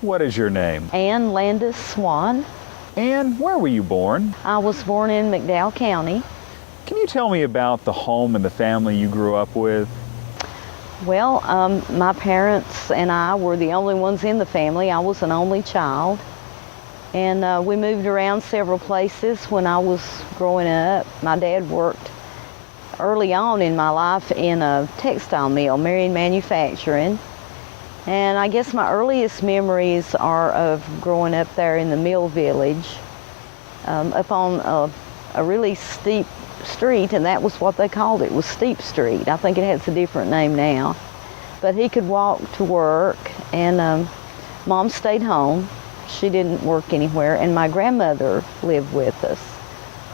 What is your name? Ann Landis Swann. And where were you born? I was born in McDowell County. Can you tell me about the home and the family you grew up with? Well, my parents and I were the only ones in the family. I was an only child. And we moved around several places when I was growing up. My dad worked early on in my life in a textile mill, Marion Manufacturing. And I guess my earliest memories are of growing up there in the mill village, up on a really steep street, and that was what they called it, was Steep Street. I think it has a different name now. But he could walk to work, and Mom stayed home. She didn't work anywhere, and my grandmother lived with us,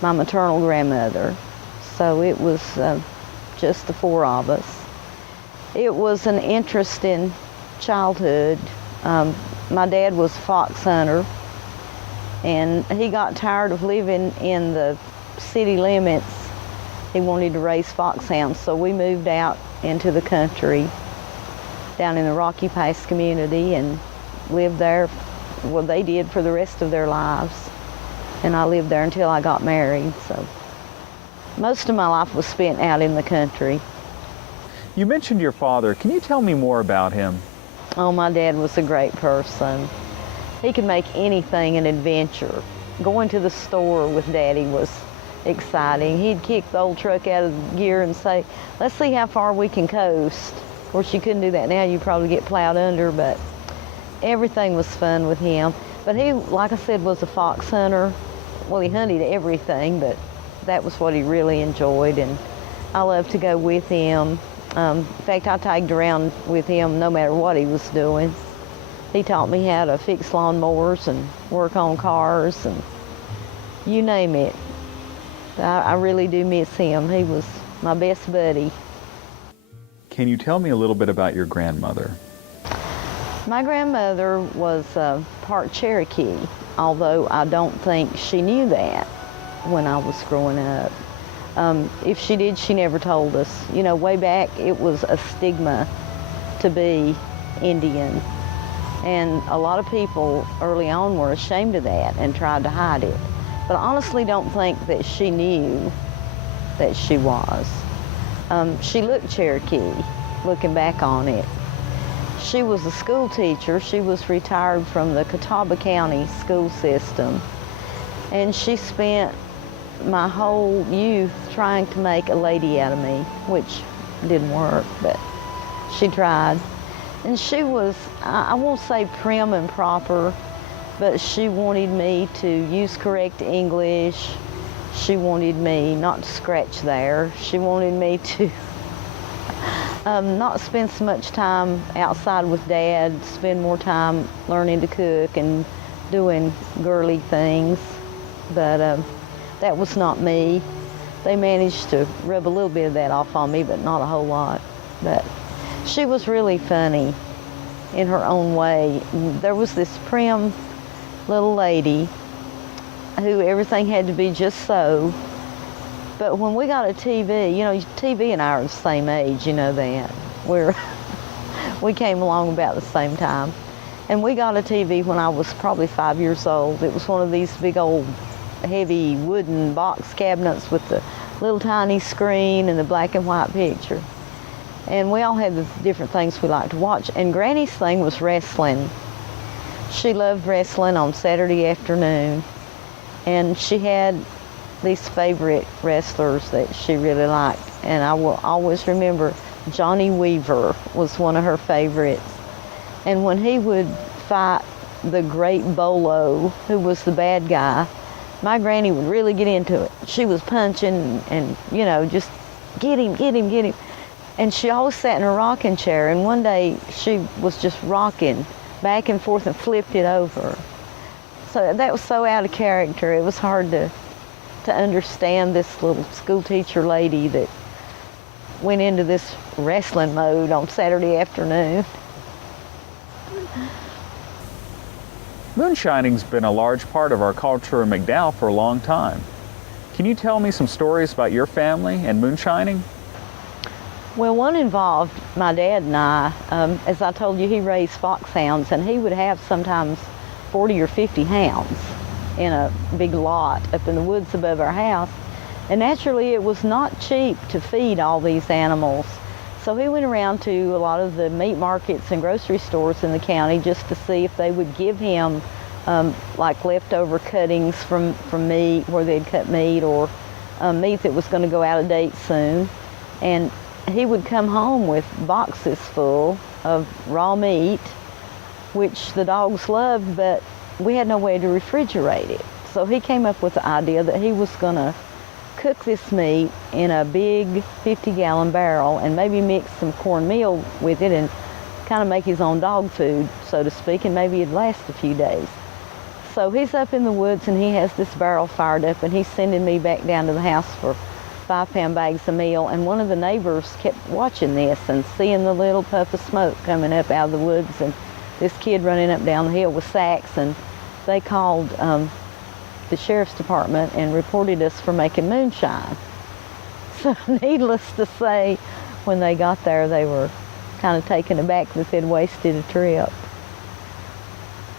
my maternal grandmother. So it was just the four of us. It was an interesting childhood. My dad was a fox hunter, and he got tired of living in the city limits. He wanted to raise foxhounds, so we moved out into the country down in the Rocky Pass community and lived there. Well, they did for the rest of their lives, and I lived there until I got married. So most of my life was spent out in the country. You mentioned your father. Can you tell me more about him? Oh, my dad was a great person. He could make anything an adventure. Going to the store with Daddy was exciting. He'd kick the old truck out of gear and say, let's see how far we can coast. Of course, you couldn't do that now. You'd probably get plowed under, but everything was fun with him. But he, like I said, was a fox hunter. Well, he hunted everything, but that was what he really enjoyed, and I loved to go with him. In fact, I tagged around with him no matter what he was doing. He taught me how to fix lawnmowers and work on cars and you name it. I really do miss him. He was my best buddy. Can you tell me a little bit about your grandmother? My grandmother was part Cherokee, although I don't think she knew that when I was growing up. If she did, she never told us. You know, way back, it was a stigma to be Indian. And a lot of people early on were ashamed of that and tried to hide it. But I honestly don't think that she knew that she was. She looked Cherokee, looking back on it. She was a school teacher. She was retired from the Catawba County school system. And she spent my whole youth trying to make a lady out of me, which didn't work, but she tried. And she was, I won't say prim and proper, but she wanted me to use correct English. She wanted me not to scratch there. She wanted me to not spend so much time outside with Dad, spend more time learning to cook and doing girly things. But that was not me. They managed to rub a little bit of that off on me, but not a whole lot. But she was really funny in her own way. There was this prim little lady who everything had to be just so. But when we got a TV, you know, TV and I are the same age, you know that. We came along about the same time. And we got a TV when I was probably 5 years old. It was one of these big old heavy wooden box cabinets with the little tiny screen and the black and white picture. And we all had the different things we liked to watch. And Granny's thing was wrestling. She loved wrestling on Saturday afternoon. And she had these favorite wrestlers that she really liked. And I will always remember Johnny Weaver was one of her favorites. And when he would fight the great Bolo, who was the bad guy, my granny would really get into it. She was punching and, you know, just get him, get him, get him. And she always sat in her rocking chair, and one day she was just rocking back and forth and flipped it over. So that was so out of character. It was hard to understand this little school teacher lady that went into this wrestling mode on Saturday afternoon. Moonshining's been a large part of our culture in McDowell for a long time. Can you tell me some stories about your family and moonshining? Well, one involved my dad and I. As I told you, he raised foxhounds, and he would have sometimes 40 or 50 hounds in a big lot up in the woods above our house. And naturally, it was not cheap to feed all these animals. So he went around to a lot of the meat markets and grocery stores in the county just to see if they would give him like leftover cuttings from meat, where they'd cut meat, or meat that was going to go out of date soon. And he would come home with boxes full of raw meat, which the dogs loved, but we had no way to refrigerate it. So he came up with the idea that he was going to cook this meat in a big 50-gallon barrel and maybe mix some cornmeal with it and kind of make his own dog food, so to speak, and maybe it'd last a few days. So he's up in the woods and he has this barrel fired up, and he's sending me back down to the house for 5-pound bags of meal. And one of the neighbors kept watching this and seeing the little puff of smoke coming up out of the woods, and this kid running up down the hill with sacks, and they called the sheriff's department and reported us for making moonshine. So needless to say, when they got there, they were kind of taken aback that they'd wasted a trip.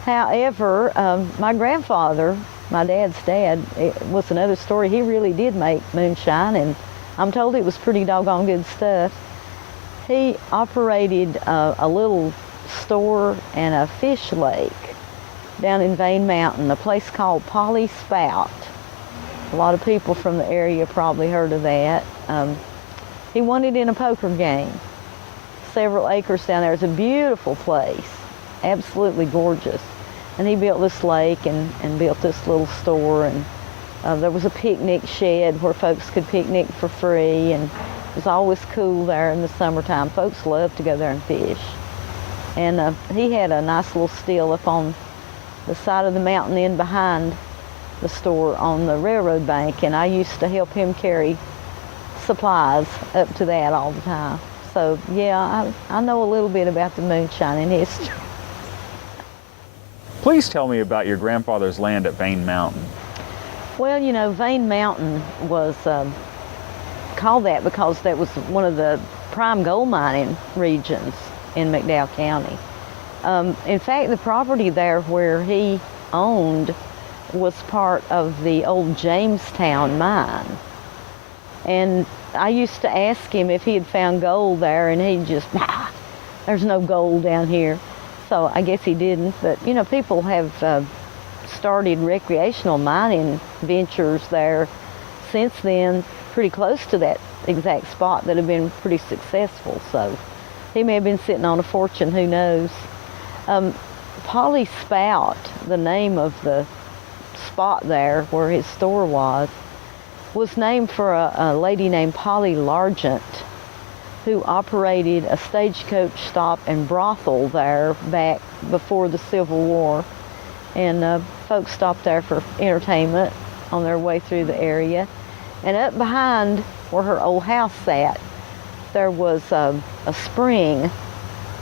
However, my grandfather, my dad's dad, it was another story. He really did make moonshine, and I'm told it was pretty doggone good stuff. He operated a little store and a fish lake down in Vane Mountain, a place called Spout. A lot of people from the area probably heard of that. He won it in a poker game. Several acres down there. It's a beautiful place, absolutely gorgeous. And he built this lake and built this little store, and there was a picnic shed where folks could picnic for free, and it was always cool there in the summertime. Folks loved to go there and fish. And he had a nice little still up on the side of the mountain in behind the store on the railroad bank, and I used to help him carry supplies up to that all the time. So yeah, I know a little bit about the moonshine history. Please tell me about your grandfather's land at Vane Mountain. Well, you know, Vane Mountain was called that because that was one of the prime gold mining regions in McDowell County. In fact, the property there where he owned was part of the old Jamestown mine. And I used to ask him if he had found gold there, and he'd just, nah, there's no gold down here. So I guess he didn't. But, you know, people have started recreational mining ventures there since then, pretty close to that exact spot, that have been pretty successful. So he may have been sitting on a fortune, who knows. Spout, the name of the spot there where his store was named for a lady named Polly Largent, who operated a stagecoach stop and brothel there back before the Civil War. And folks stopped there for entertainment on their way through the area. And up behind where her old house sat, there was a spring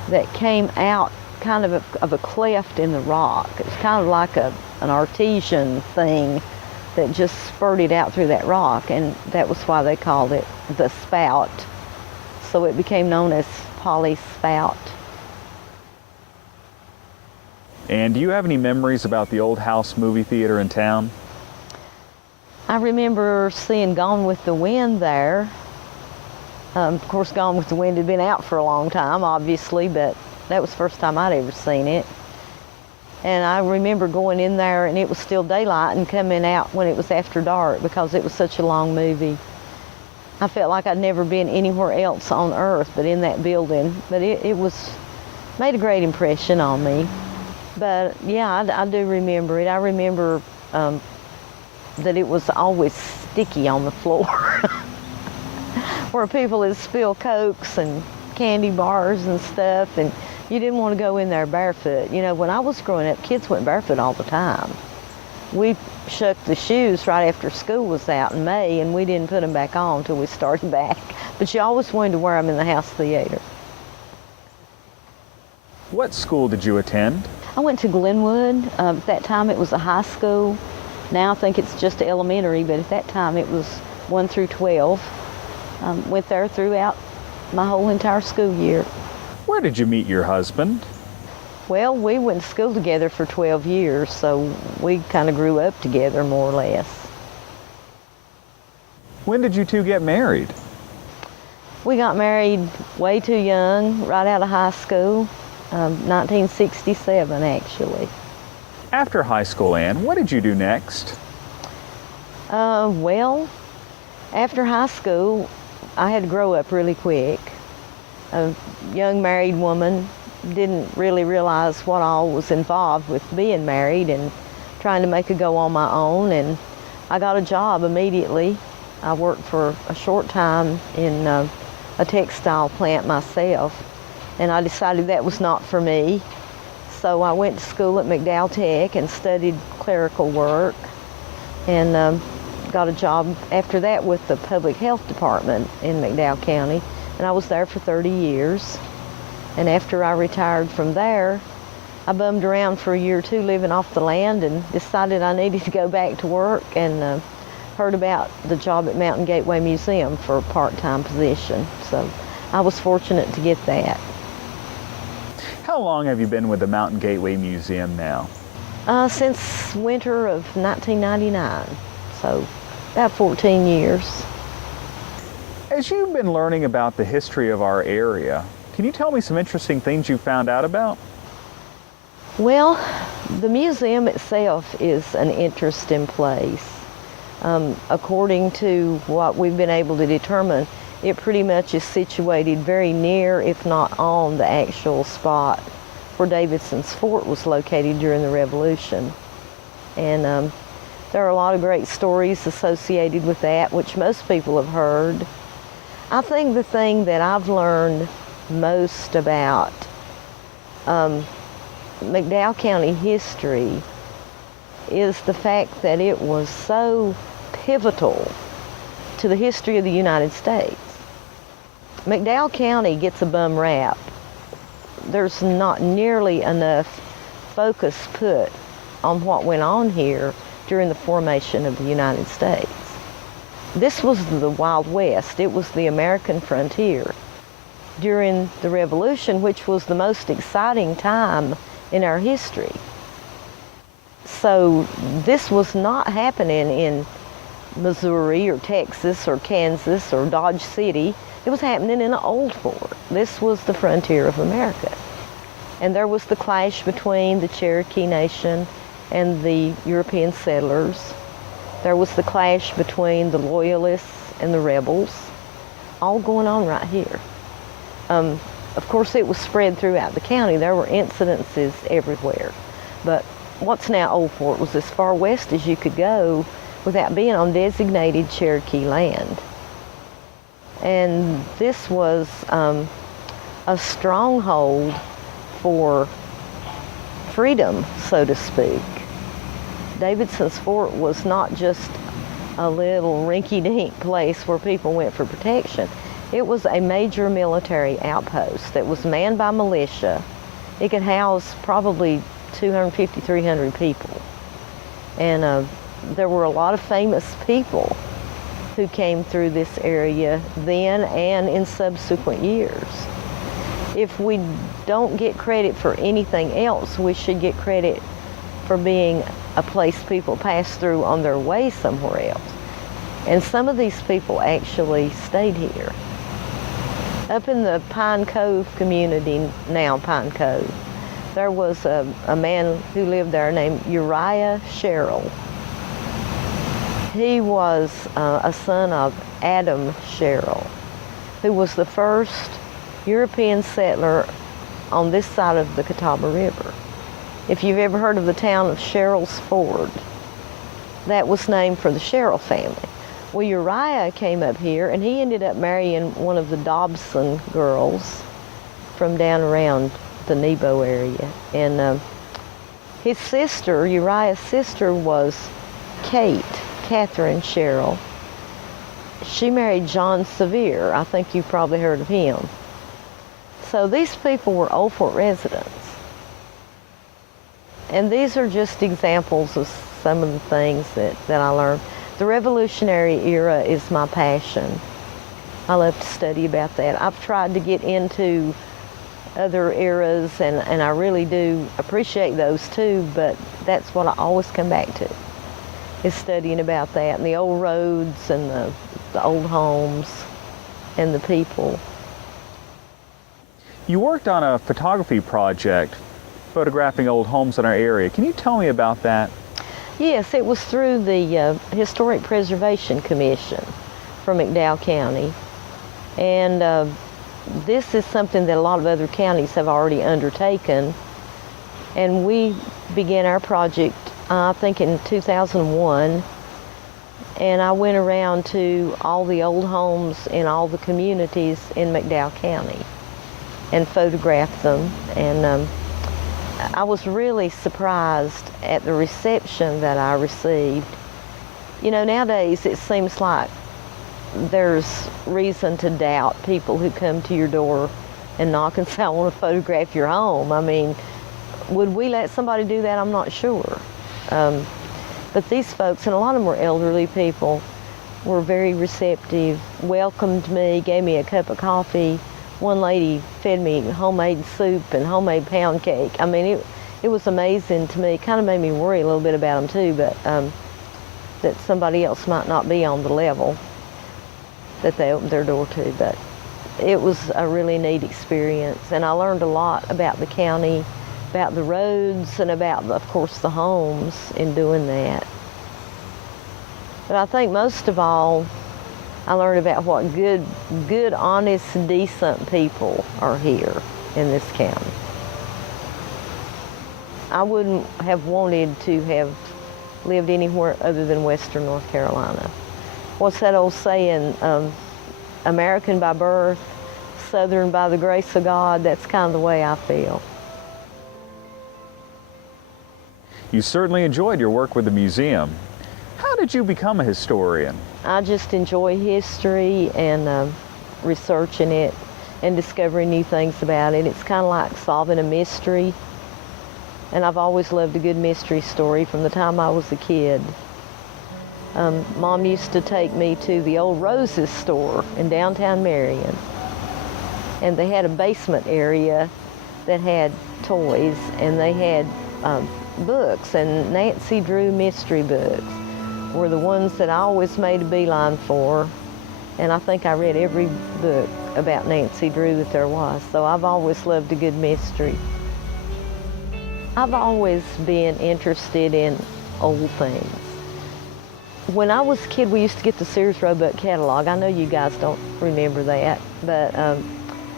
that came out kind of a cleft in the rock. It was kind of like an artesian thing that just spurted out through that rock, and that was why they called it the Spout. So it became known as Spout. And do you have any memories about the Old House movie theater in town? I remember seeing Gone with the Wind there. Of course, Gone with the Wind had been out for a long time, obviously, but that was the first time I'd ever seen it. And I remember going in there and it was still daylight, and coming out when it was after dark, because it was such a long movie. I felt like I'd never been anywhere else on earth but in that building. But it made a great impression on me. But yeah, I do remember it. I remember that it was always sticky on the floor where people would spill Cokes and candy bars and stuff, and you didn't want to go in there barefoot. You know, when I was growing up, kids went barefoot all the time. We shucked the shoes right after school was out in May, and we didn't put them back on until we started back. But you always wanted to wear them in the house theater. What school did you attend? I went to Glenwood. At that time it was a high school. Now I think it's just elementary, but at that time it was 1 through 12. Went there throughout my whole entire school year. Where did you meet your husband? Well, we went to school together for 12 years, so we kind of grew up together more or less. When did you two get married? We got married way too young, right out of high school, 1967 actually. After high school, Ann, what did you do next? Well, after high school, I had to grow up really quick. A young married woman, didn't really realize what all was involved with being married and trying to make a go on my own, and I got a job immediately. I worked for a short time in a textile plant myself, and I decided that was not for me. So I went to school at McDowell Tech and studied clerical work, and got a job after that with the public health department in McDowell County, and I was there for 30 years. And after I retired from there, I bummed around for a year or two living off the land and decided I needed to go back to work, and heard about the job at Mountain Gateway Museum for a part-time position. So I was fortunate to get that. How long have you been with the Mountain Gateway Museum now? Since winter of 1999, so about 14 years. As you've been learning about the history of our area, can you tell me some interesting things you found out about? Well, the museum itself is an interesting place. According to what we've been able to determine, it pretty much is situated very near, if not on, the actual spot where Davidson's Fort was located during the Revolution. And there are a lot of great stories associated with that, which most people have heard. I think the thing that I've learned most about McDowell County history is the fact that it was so pivotal to the history of the United States. McDowell County gets a bum rap. There's not nearly enough focus put on what went on here during the formation of the United States. This was the Wild West. It was the American frontier during the Revolution, which was the most exciting time in our history. So this was not happening in Missouri or Texas or Kansas or Dodge City. It was happening in an old fort. This was the frontier of America. And there was the clash between the Cherokee Nation and the European settlers. There was the clash between the Loyalists and the rebels, all going on right here. Of course, it was spread throughout the county. There were incidences everywhere. But what's now Old Fort was as far west as you could go without being on designated Cherokee land. And this was a stronghold for freedom, so to speak. Davidson's Fort was not just a little rinky-dink place where people went for protection. It was a major military outpost that was manned by militia. It could house probably 250, 300 people. And there were a lot of famous people who came through this area then and in subsequent years. If we don't get credit for anything else, we should get credit for being a place people pass through on their way somewhere else. And some of these people actually stayed here. Up in the Pine Cove community, now Pine Cove, there was a man who lived there named Uriah Sherrill. He was a son of Adam Sherrill, who was the first European settler on this side of the Catawba River. If you've ever heard of the town of Sherrill's Ford, that was named for the Sherrill family. Well, Uriah came up here and he ended up marrying one of the Dobson girls from down around the Nebo area. And his sister, Uriah's sister, was Catherine Sherrill. She married John Sevier. I think you've probably heard of him. So these people were Old Fort residents. And these are just examples of some of the things that I learned. The Revolutionary era is my passion. I love to study about that. I've tried to get into other eras, and I really do appreciate those too, but that's what I always come back to, is studying about that, and the old roads, and the old homes, and the people. You worked on a photography project photographing old homes in our area. Can you tell me about that? Yes, it was through the Historic Preservation Commission for McDowell County, and this is something that a lot of other counties have already undertaken, and we began our project I think in 2001, and I went around to all the old homes in all the communities in McDowell County and photographed them, and I was really surprised at the reception that I received. You know, nowadays it seems like there's reason to doubt people who come to your door and knock and say, I want to photograph your home. I mean, would we let somebody do that? I'm not sure. But these folks, and a lot of them were elderly people, were very receptive, welcomed me, gave me a cup of coffee. One lady fed me homemade soup and homemade pound cake. I mean, it was amazing to me. It kind of made me worry a little bit about them too, but that somebody else might not be on the level that they opened their door to. But it was a really neat experience, and I learned a lot about the county, about the roads, and about, of course, the homes in doing that. But I think most of all, I learned about what good, honest, decent people are here in this county. I wouldn't have wanted to have lived anywhere other than Western North Carolina. What's that old saying? American by birth, Southern by the grace of God. That's kind of the way I feel. You certainly enjoyed your work with the museum. How did you become a historian? I just enjoy history and researching it and discovering new things about it. It's kind of like solving a mystery. And I've always loved a good mystery story from the time I was a kid. Mom used to take me to the old Roses store in downtown Marion. And they had a basement area that had toys, and they had books, and Nancy Drew mystery books were the ones that I always made a beeline for, and I think I read every book about Nancy Drew that there was, so I've always loved a good mystery. I've always been interested in old things. When I was a kid, we used to get the Sears Roebuck catalog. I know you guys don't remember that, but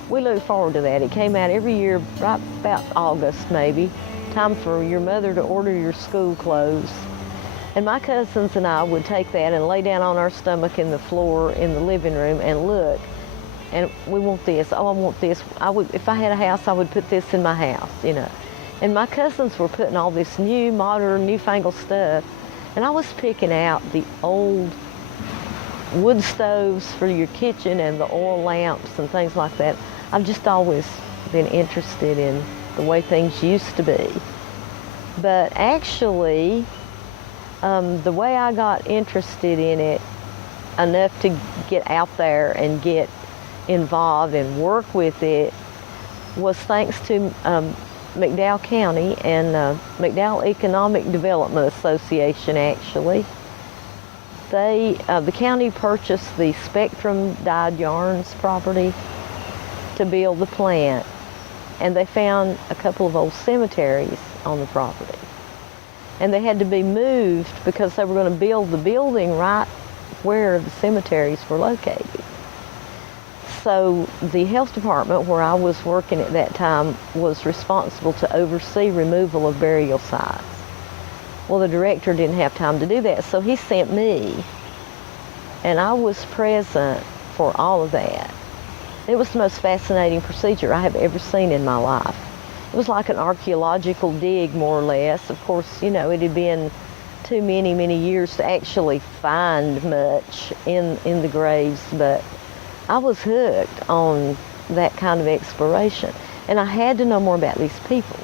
we look forward to that. It came out every year, right about August maybe, time for your mother to order your school clothes. And my cousins and I would take that and lay down on our stomach in the floor in the living room and look. And we want this, oh, I want this. If I had a house, I would put this in my house, you know. And my cousins were putting all this new, modern, newfangled stuff. And I was picking out the old wood stoves for your kitchen and the oil lamps and things like that. I've just always been interested in the way things used to be. But actually, the way I got interested in it enough to get out there and get involved and work with it was thanks to McDowell County and McDowell Economic Development Association, actually. The county purchased the Spectrum Dyed Yarns property to build the plant, and they found a couple of old cemeteries on the property. And they had to be moved because they were going to build the building right where the cemeteries were located. So the health department where I was working at that time was responsible to oversee removal of burial sites. Well, the director didn't have time to do that, so he sent me, and I was present for all of that. It was the most fascinating procedure I have ever seen in my life. It was like an archaeological dig, more or less. Of course, you know, it had been too many years to actually find much in the graves, but I was hooked on that kind of exploration, and I had to know more about these people.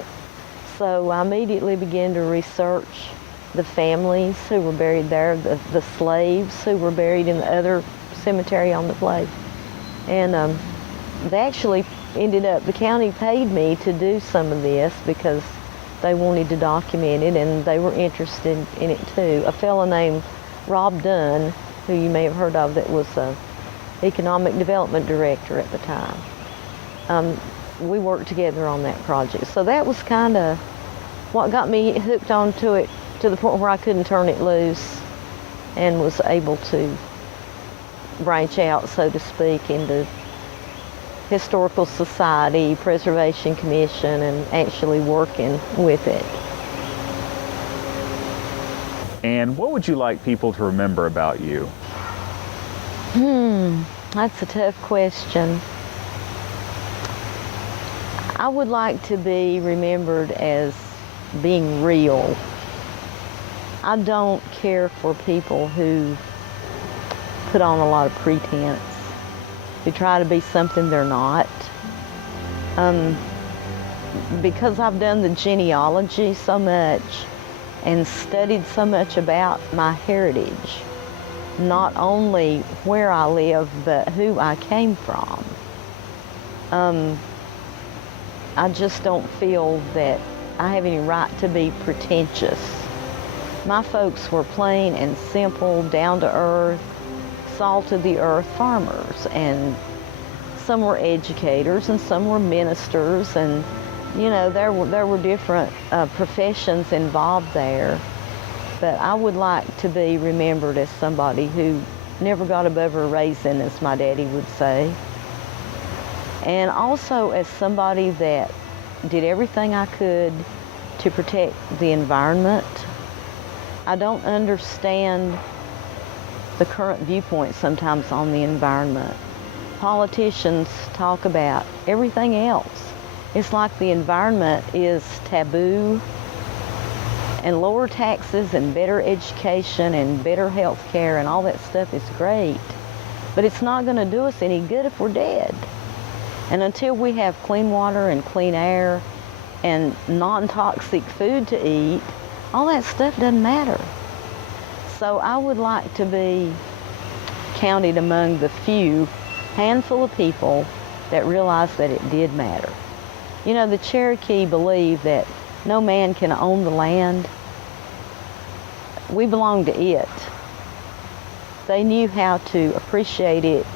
So I immediately began to research the families who were buried there, the slaves who were buried in the other cemetery on the place, And they actually ended up, the county paid me to do some of this because they wanted to document it and they were interested in it too. A fellow named Rob Dunn, who you may have heard of, that was economic development director at the time. We worked together on that project. So that was kind of what got me hooked onto it to the point where I couldn't turn it loose and was able to branch out, so to speak, into Historical Society, Preservation Commission, and actually working with it. And what would you like people to remember about you? That's a tough question. I would like to be remembered as being real. I don't care for people who put on a lot of pretense, who try to be something they're not. Because I've done the genealogy so much and studied so much about my heritage, not only where I live, but who I came from. I just don't feel that I have any right to be pretentious. My folks were plain and simple, down to earth, salt of the earth farmers, and some were educators and some were ministers, and you know, there were different professions involved there. But I would like to be remembered as somebody who never got above her raisin, as my daddy would say. And also as somebody that did everything I could to protect the environment. I don't understand the current viewpoint sometimes on the environment. Politicians talk about everything else. It's like the environment is taboo, and lower taxes and better education and better health care and all that stuff is great, but it's not going to do us any good if we're dead. And until we have clean water and clean air and non-toxic food to eat, all that stuff doesn't matter. So I would like to be counted among the few handful of people that realized that it did matter. You know, the Cherokee believed that no man can own the land. We belong to it. They knew how to appreciate it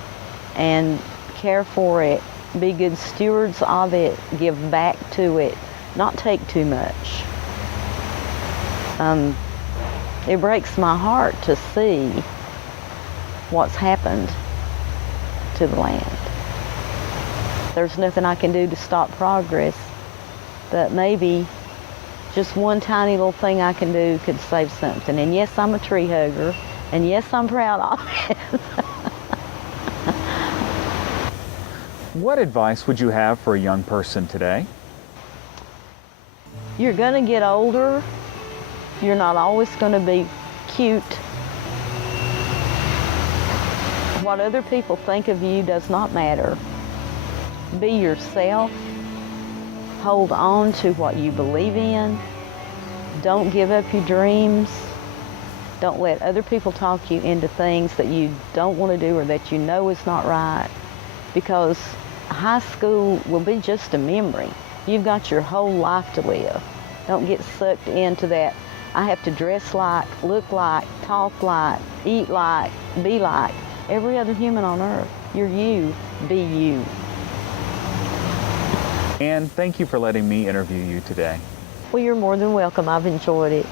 and care for it, be good stewards of it, give back to it, not take too much. It breaks my heart to see what's happened to the land. There's nothing I can do to stop progress, but maybe just one tiny little thing I can do could save something. And yes, I'm a tree hugger, and yes, I'm proud of it. What advice would you have for a young person today? You're gonna get older. You're not always gonna be cute. What other people think of you does not matter. Be yourself. Hold on to what you believe in. Don't give up your dreams. Don't let other people talk you into things that you don't want to do or that you know is not right, because high school will be just a memory. You've got your whole life to live. Don't get sucked into that, I have to dress like, look like, talk like, eat like, be like every other human on earth. You're you. Be you. And thank you for letting me interview you today. Well, you're more than welcome. I've enjoyed it.